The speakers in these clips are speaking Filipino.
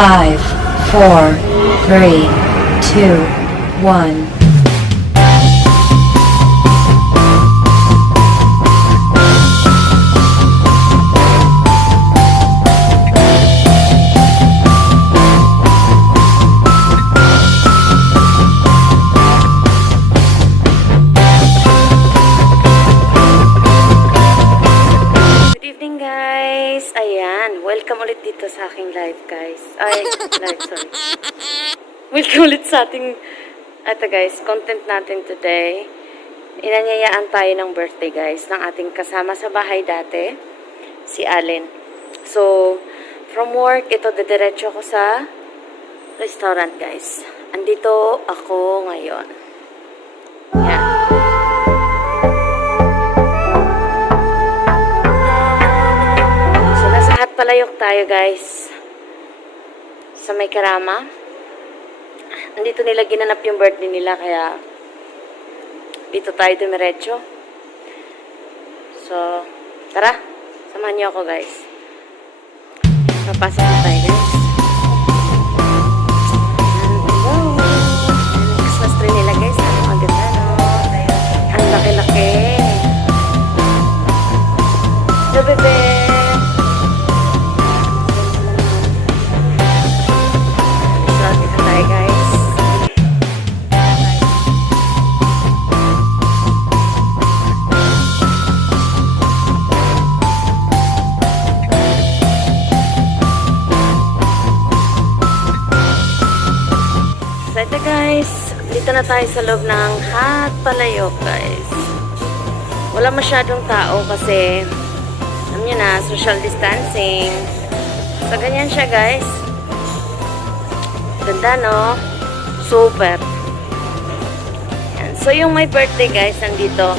5, 4, 3, 2, 1. Welcome ulit dito sa aking live, guys. Ay, live, sorry. Welcome ulit sa ating, eto guys, content natin today. Inanyayaan tayo ng birthday, guys, ng ating kasama sa bahay dati, si Allen. So, from work, ito, didiretso ko sa restaurant, guys. Andito ako ngayon. Yan. Palayok tayo, guys, sa may Karama. Andito nila ginanap yung birthday nila, kaya dito tayo dumiretso. So, tara, samahan niyo ako, guys. Papasok na tayo, guys. Hello. Ang Christmas tree nila, guys. Ang maganda, no? Ang laki-laki. Hello, bebe. Guys, dito na tayo sa loob ng Palayok, guys. Wala masyadong tao kasi alam nyo na, social distancing. So, ganyan siya, guys. Ganda, no? Super. Yan. So, yung may birthday, guys, nandito.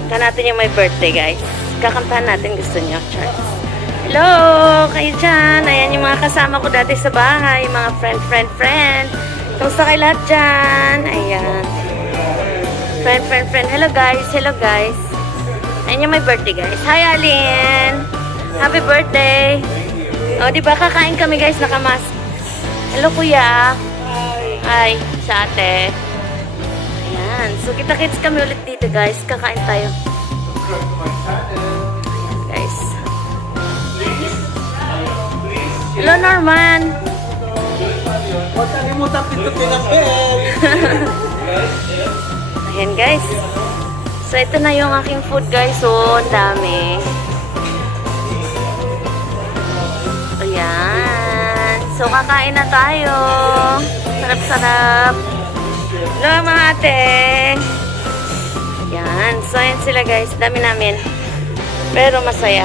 Punta natin yung may birthday, guys. Kakantahan natin, gusto nyo, Charles. Hello! Kayo dyan. Ayan yung mga kasama ko dati sa bahay. Mga friend. Kamusta kayo lahat dyan? Ayan. Friend. Hello, guys. Ayan yung my birthday, guys. Hi, Alin! Happy birthday! O, diba kakain kami, guys, nakamask. Hello, kuya. Hi, sa ate. Ayan. So, kita-kits kami ulit dito, guys. Kakain tayo. Ayan, guys. Hello, Norman. Huwag kalimutan pindutin ang bell. Ayan, guys. So, ito na yung aking food, guys. So, ang dami. Ayan. So, kakain na tayo. Sarap-sarap. Hello, mga ate. Ayan. So, ayan sila, guys. Dami namin. Pero masaya.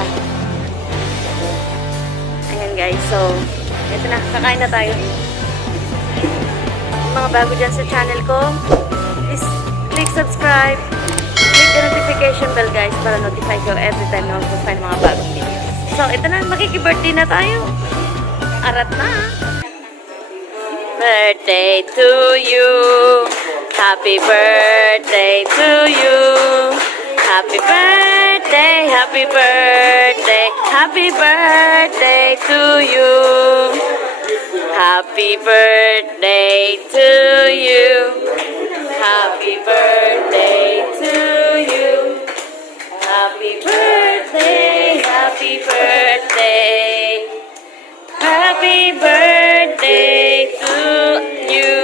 Guys, so ito na, kakain na tayo. Yung mga bago dyan sa channel ko, please click subscribe, click the notification bell, guys, para notify ko every time na mag-find mga bagong videos. So ito na, makiki-birthday na tayo. Arat na. Birthday to you, happy birthday to you, happy birthday, happy birthday, happy birthday to you, happy birthday to you, happy birthday to you, happy birthday, happy birthday, happy birthday to you.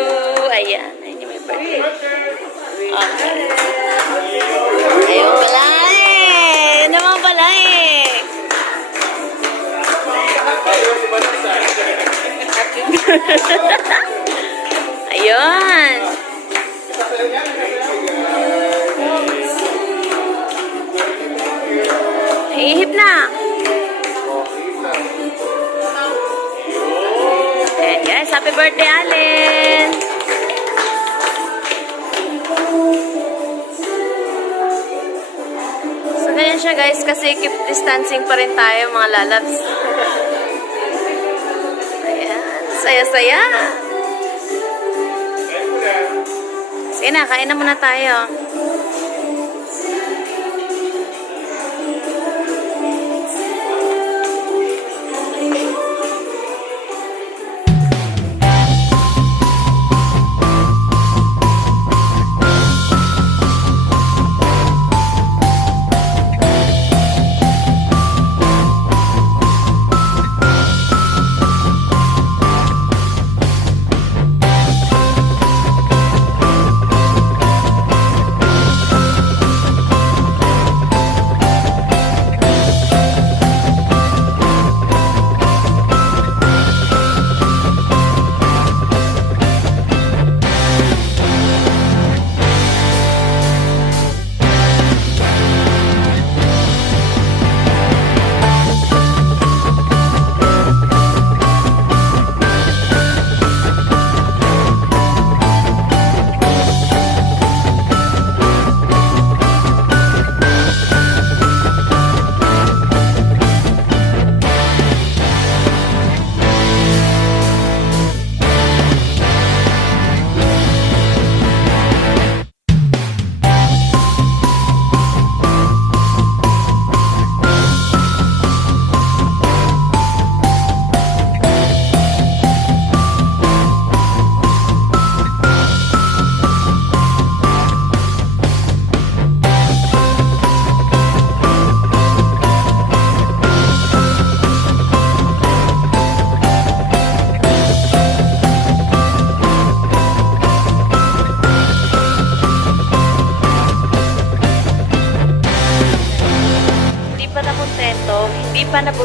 Ayan, ayun yung may birthday. Okay. Ayun pala eh. Naman pala eh. Ayun. Ihip na. Ayan, guys. Happy birthday, Allen. So, ganyan siya, guys, kasi keep distancing pa rin tayo, mga lalabs. Ayan, saya-saya. Sige na, kain na muna tayo.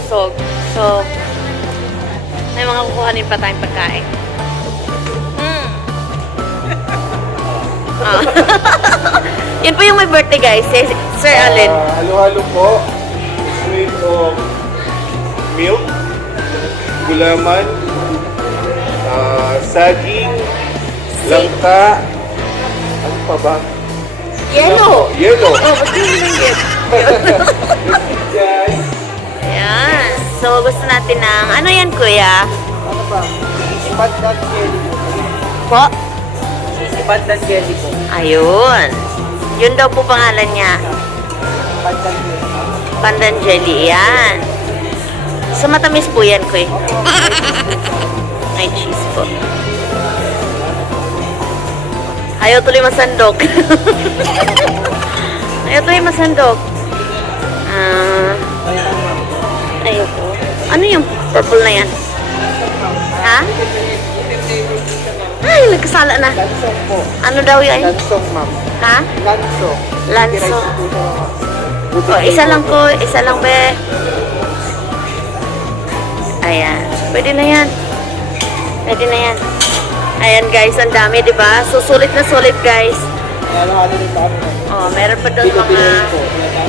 busog. So, may mga kukuhanin pa tayong pagkain. Ah. Yan po yung may birthday, guys. Sir Allen. Halo-halo po. Sweet of milk, gulaman, saging, langka, ano pa ba? Yellow. Yellow. Oh, ba't yun yung yellow? Guys. Ayan. So, gusto natin ng... Ano yan, kuya? Ano ba? Pandan jelly. Po? Pandan jelly po. Ayun. Yun daw po pangalan niya. Pandan jelly. Pandan jelly. Yan. So, matamis po yan, kuya. May cheese po. Ayaw tuloy masandok. Ayaw tuloy masandok. Ayaw po. Ano yung purple na yan? Ha? Ay, nagkasala na. Lansong po. Ano daw yan? Lansong, ma'am. Ha? Lansong. Lanso. Buti Oh, isa lang ko. Isa lang, be. Ayan. Pwede na yan. Pwede na yan. Ayan, guys. Ang dami, di ba? So, sulit na sulit, guys. Halo-halo din pa kami. Oh, meron pa doon mga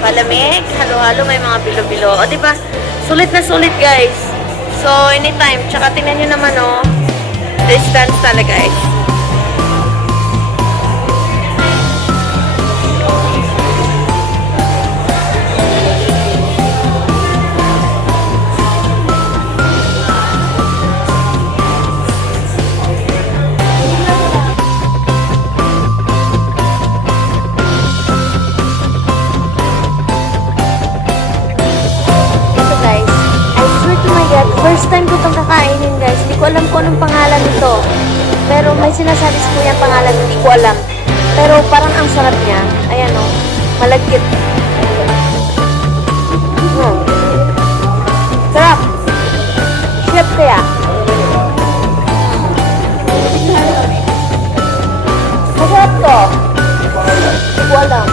palamig, halo-halo, may mga bilo-bilo. O, di ba? Sulit na sulit, guys. So, anytime. Tsaka tingnan nyo naman, oh. Distance talaga, guys. First time ko itong kakainin, guys. Hindi ko alam kung anong pangalan nito. Pero may sinasabi sa kuya ang pangalan, hindi ko alam. Pero parang ang sarap niya. Ayan, oh. Malagkit. Sarap. Chef kaya. Masarap to. Hindi ko alam.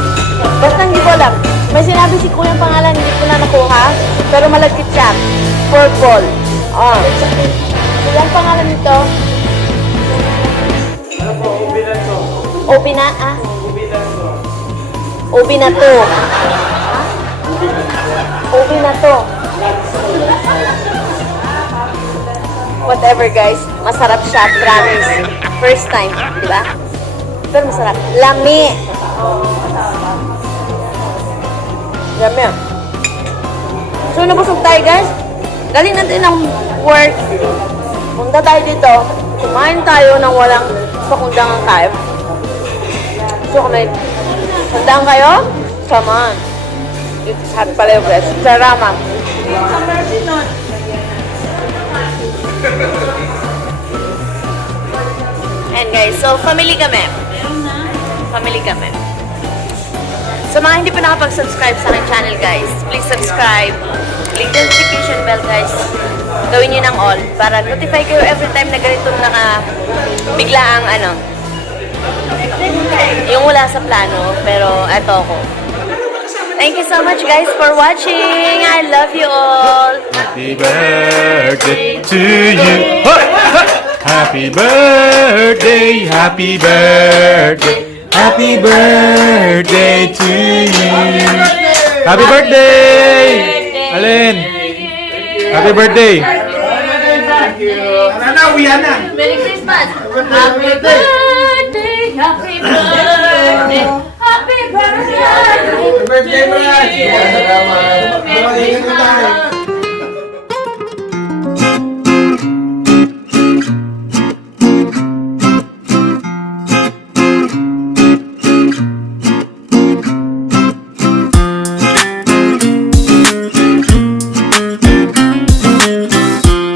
Basta hindi ko alam. May sinabi si kuya ang pangalan, hindi ko na nakuha. Pero malagkit siya. Purple. Ah. Ano ang pangalan nito? Ano po? Ubi na to. Ubi na, ah? Ubi na to. Ubi na to. Ubi na to. Whatever, guys. Masarap siya. Promise. First time. Di ba? Pero masarap. Lami. Lami. So, nabusog tayo, guys. Galing natin ng work. Punta tayo dito. Kumain tayo ng walang pakundangan tayo. So, kung may pundangan kayo, come on. Dito sa Palayok, Karama. And guys, so family kami. Family kami. Sa mga hindi pa nakapag-subscribe sa aking channel, guys, please subscribe. Click the notification bell, guys. Gawin nyo ng all para notify kayo every time na ganitong bigla ang yung wala sa plano, pero eto ako. Thank you so much, guys, for watching. I love you all. Happy birthday to you. Happy birthday, happy birthday, happy birthday to you. Happy birthday, Alin. Happy birthday. Thank you. Ano, uwihan na. Merry Christmas. Happy birthday, happy birthday, happy birthday. Happy birthday, Brad. Salamat. Salamat.